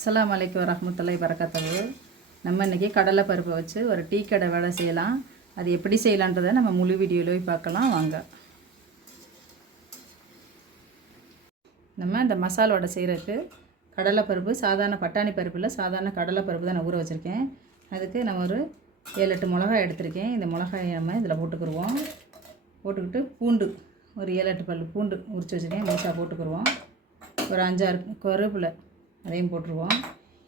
அஸ்ஸலாமு அலைக்கும் வரஹ்மத்துல்லாஹி வரகாத்துஹு. நம்ம இன்றைக்கி கடலை பருப்பை வச்சு ஒரு டீ கடை வடை செய்யலாம். அது எப்படி செய்யலான்றதை நம்ம முழு வீடியோவில் போய் பார்க்கலாம் வாங்க. நம்ம இந்த மசாலா வடை செய்கிறதுக்கு கடலை பருப்பு சாதாரண பட்டாணி பருப்பு இல்லை, சாதாரண கடலை பருப்பு தான் நான் ஊற வச்சுருக்கேன். அதுக்கு நம்ம ஒரு 7-8 மிளகாய் எடுத்திருக்கேன். இந்த மிளகாயை நம்ம இதில் போட்டுக்கிடுவோம். போட்டுக்கிட்டு பூண்டு ஒரு 7-8 பல் பூண்டு உரித்து வச்சுருக்கேன், முழுசாக போட்டுக்கிடுவோம். ஒரு 5-6 கருவேப்பிலை அதையும் போட்டுருவோம்.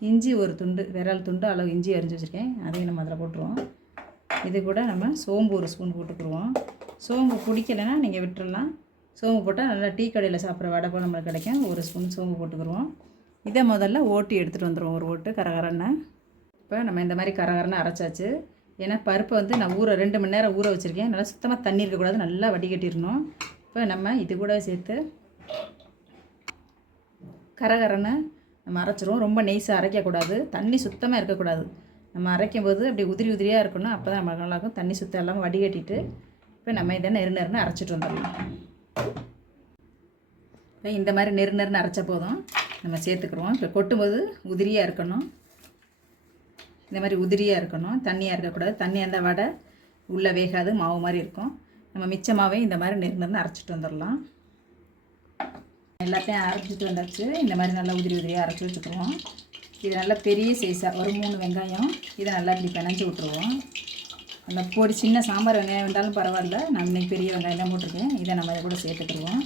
இஞ்சி ஒரு துண்டு, விரல் துண்டு அளவு இஞ்சி அரிஞ்சு வச்சுருக்கேன், அதையும் நம்ம அதில் போட்டுருவோம். இது கூட நம்ம சோம்பு ஒரு ஸ்பூன் போட்டுக்குருவோம். சோம்பு பிடிக்கலைன்னா நீங்கள் விட்டுறலாம். சோம்பு போட்டால் நல்லா டீ கடையில் சாப்பிட்ற வடை போல் நம்மளுக்கு கிடைக்கும். ஒரு ஸ்பூன் சோம்பு போட்டுக்குருவோம். இதை முதல்ல ஓட்டி எடுத்துகிட்டு வந்துடுவோம், ஒரு ஓட்டு கரகரன்னு. இப்போ நம்ம இந்த மாதிரி கரகரன்னு அரைச்சாச்சு. ஏன்னா பருப்பை வந்து நான் 2 மணி நேரம் ஊற வச்சுருக்கேன். நல்லா சுத்தமாக தண்ணி இருக்கக்கூடாது, நல்லா வடிகட்டிடணும். இப்போ நம்ம இது கூட சேர்த்து கரகரன்னு நம்ம அரைச்சிரும். ரொம்ப நெய்ஸாக அரைக்கக்கூடாது, தண்ணி சுத்தமாக இருக்கக்கூடாது. நம்ம அரைக்கும் போது அப்படி உதிரி உதிரியாக இருக்கணும், அப்போ தான் நமக்கு நல்லாயிருக்கும். தண்ணி சுத்தம் இல்லாமல் வடிகட்டிட்டு இப்போ நம்ம இதை நெருன்னு அரைச்சிட்டு வந்துடலாம். இப்போ இந்த மாதிரி நெருன்னு அரைச்ச போதும் நம்ம சேர்த்துக்குறோம். இப்போ கொட்டும்போது உதிரியாக இருக்கணும், இந்த மாதிரி உதிரியாக இருக்கணும், தண்ணியாக இருக்கக்கூடாது. தண்ணியாக இருந்தால் வடை உள்ளே வேகாது, மாவு மாதிரி இருக்கும். நம்ம மிச்ச மாவையும் இந்த மாதிரி நெருன்னு அரைச்சிட்டு வந்துடலாம். எல்லாத்தையும் அரைச்சிட்டு வந்தாச்சு. இந்த மாதிரி நல்லா உதிரி உதிரியாக அரைச்சி வச்சுக்குவோம். இது நல்லா பெரிய சைஸாக ஒரு 3 வெங்காயம், இதை நல்லா இப்படி பிணைஞ்சி விட்ருவோம். அந்த பொடி சின்ன சாம்பார் வெங்காயம் வேண்டாலும் பரவாயில்ல, நான் இன்றைக்கி பெரிய வெங்காயம் தான் போட்டிருக்கேன். இதை நம்ம இதை கூட சேர்த்துக்குருவோம்.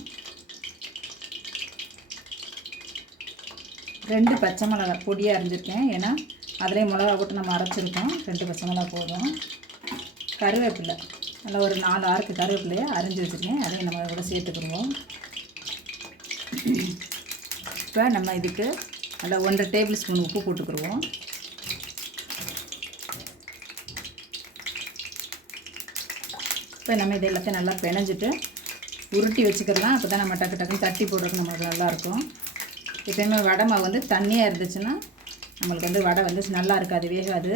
2 பச்சை மிளகாய் பொடியாக அரைஞ்சிருக்கேன், ஏன்னா அதிலே மிளகா போட்டு நம்ம அரைச்சிருக்கோம். 2 பச்சை மிளகா போதும். கருவேப்பிலை நல்லா ஒரு 4-6 கருவேப்பிலையை அரைஞ்சி வச்சுருக்கேன், அதையும் நம்ம கூட சேர்த்துக்குருவோம். இப்போ நம்ம இதுக்கு நல்லா 1.5 டேபிள் ஸ்பூன் உப்பு போட்டுக்குருவோம். இப்போ நம்ம இது எல்லாத்தையும் நல்லா பிணைஞ்சிட்டு உருட்டி வச்சுக்கலாம். அப்போ தான் நம்ம டக்கு டக்குன்னு தட்டி போடுறதுக்கு நம்மளுக்கு நல்லாயிருக்கும். எப்போயுமே வடை மாவு வந்து தண்ணியாக இருந்துச்சுன்னா நம்மளுக்கு வந்து வடை வந்து நல்லா இருக்காது, வேகாது.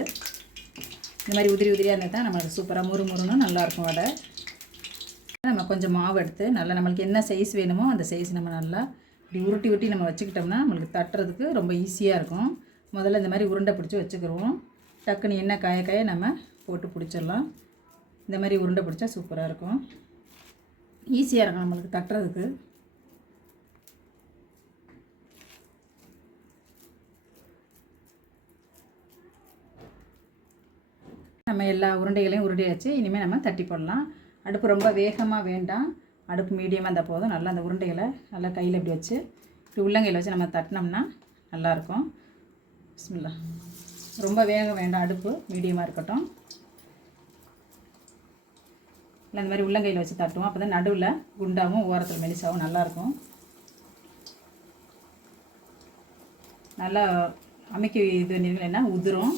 இந்த மாதிரி உதிரி உதிரியாக இருந்தால் தான் நம்மளுக்கு சூப்பராக முறுமுறுன்னு நல்லாயிருக்கும் வடை. நம்ம கொஞ்சம் மாவு எடுத்து நல்லா நம்மளுக்கு என்ன சைஸ் வேணுமோ அந்த சைஸ் நம்ம நல்லா இப்படி உருட்டி நம்ம வச்சுக்கிட்டோம்னா நம்மளுக்கு தட்டுறதுக்கு ரொம்ப ஈஸியாக இருக்கும். முதல்ல இந்த மாதிரி உருண்டை பிடிச்சி வச்சுக்கிடுவோம். டக்குன்னு எண்ணெய் காய நம்ம போட்டு பிடிச்சிடலாம். இந்த மாதிரி உருண்டை பிடிச்சா சூப்பராக இருக்கும், ஈஸியாக இருக்கும் நம்மளுக்கு தட்டுறதுக்கு. நம்ம எல்லா உருண்டைகளையும் உருண்டையாச்சு. இனிமேல் நம்ம தட்டி போடலாம். அடுப்பு ரொம்ப வேகமாக வேண்டாம், அடுப்பு மீடியமாக இருந்தால் போதும். நல்லா அந்த உருண்டைகளை நல்லா கையில் இப்படி வச்சு இப்படி உள்ளங்கையில் வச்சு நம்ம தட்டினோம்னா நல்லாயிருக்கும். பிஸ்மில்லா. ரொம்ப வேகம் வேண்டாம், அடுப்பு மீடியமாக இருக்கட்டும். இல்லை இந்த மாதிரி உள்ளங்கையில் வச்சு தட்டுவோம், அப்போ தான் நடுவில் குண்டாகவும் ஓரத்தில் மெலிசாகவும் நல்லாயிருக்கும். நல்லா அமைக்க இது பண்ணிங்கன்னா உதிரும்.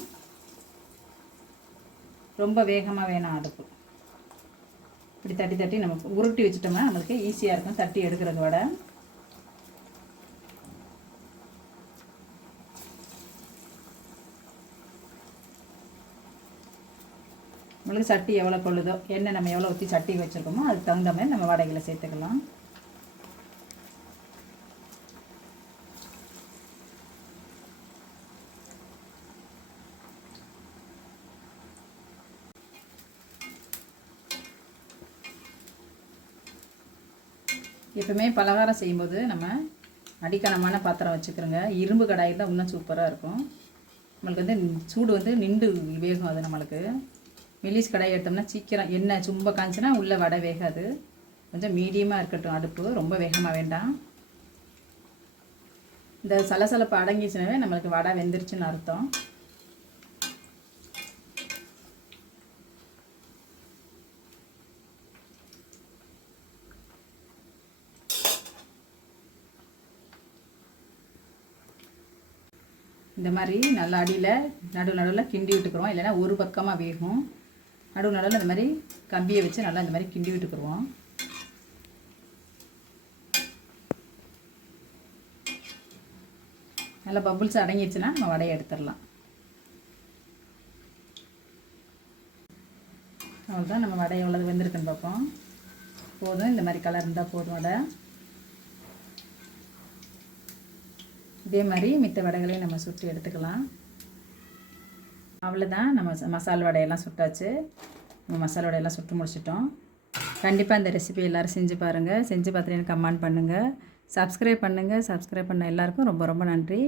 ரொம்ப வேகமாக வேணாம் அடுப்பு. இப்படி தட்டி நம்ம உருட்டி வச்சுட்டோம்னா நம்மளுக்கு ஈஸியாக இருக்கும் தட்டி எடுக்கிறது வடை. நம்மளுக்கு சட்டி எவ்வளோ கொள்ளுதோ, எண்ணெய் நம்ம எவ்வளோ ஊற்றி சட்டி வச்சுருக்கோமோ அதுக்கு தகுந்த மாதிரி நம்ம வடைகளை சேர்த்துக்கலாம். எப்பவுமே பலகாரம் செய்யும்போது நம்ம அடிக்கனமான பாத்திரம் வச்சுக்கிறோங்க. இரும்பு கடாயில் தான் இன்னும் சூப்பராக இருக்கும். நம்மளுக்கு வந்து சூடு வந்து நின்று வேகும். அது நம்மளுக்கு மெல்லிஸ் கடாய் எடுத்தோம்னா சீக்கிரம் எண்ணெய் சும்ப காய்ச்சினா உள்ளே வடை வேகாது. கொஞ்சம் மீடியமாக இருக்கட்டும் அடுப்பு, ரொம்ப வேகமாக வேண்டாம். இந்த சலசலப்பு அடங்கிச்சுனாவே நம்மளுக்கு வடை வெந்துருச்சுன்னு அர்த்தம். இந்த மாதிரி நல்லா அடியில் நடுவில் கிண்டி விட்டுக்குருவோம், இல்லைன்னா ஒரு பக்கமாக வேகும். நடுவில் இந்த மாதிரி கம்பியை வச்சு நல்லா இந்த மாதிரி கிண்டி விட்டுக்குருவோம். நல்லா பபுள்ஸ் அடங்கிடுச்சுன்னா நம்ம வடையை எடுத்துடலாம். அவ்வளோதான், நம்ம வடை எவ்வளவு வெந்திருக்குன்னு பார்ப்போம். போதும், இந்த மாதிரி கலர் இருந்தால் போதும் வடை. இதே மாதிரி மித்த வடைகளையும் நம்ம சுட்டு எடுத்துக்கலாம். அவ்வளோதான், நம்ம மசால் வடையெல்லாம் சுட்டாச்சு. நம்ம மசால் வடையெல்லாம் சுட்டு முடிச்சிட்டோம். கண்டிப்பாக இந்த ரெசிபி எல்லோரும் செஞ்சு பாருங்கள். செஞ்சு பார்த்துட்டு எனக்கு கமெண்ட் பண்ணுங்கள். சப்ஸ்கிரைப் பண்ணுங்கள். சப்ஸ்கிரைப் பண்ண எல்லாருக்கும் ரொம்ப ரொம்ப நன்றி.